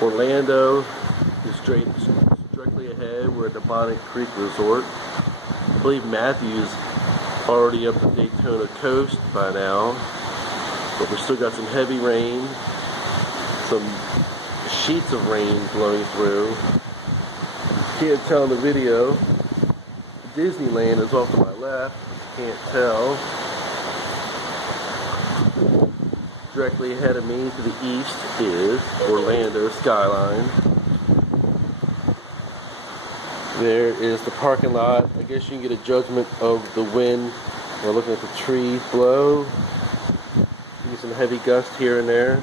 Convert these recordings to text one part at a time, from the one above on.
Orlando is directly ahead. We're at the Bonnet Creek Resort. I believe Matthew's already up the Daytona coast by now, but we still got some heavy rain, some sheets of rain blowing through. You can't tell in the video. Disneyland is off to my left. Can't tell. Directly ahead of me to the east is Orlando skyline. There is the parking lot. I guess you can get a judgment of the wind by looking at the trees blow. You get some heavy gusts here and there.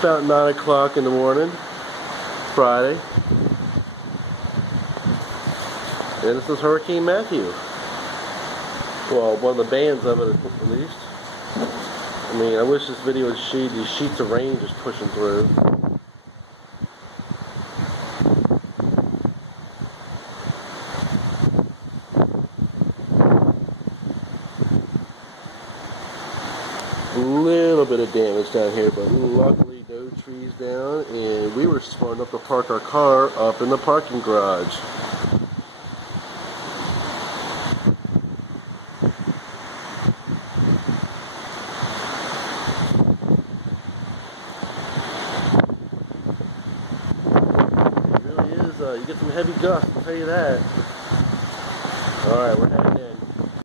About 9 o'clock in the morning, Friday. And this is Hurricane Matthew. Well, one of the bands of it at least. I mean, I wish this video would show these sheets of rain just pushing through. A little bit of damage down here, but luckily no trees down, and we were smart enough to park our car up in the parking garage. It really is, you get some heavy gusts, I'll tell you that. Alright, we're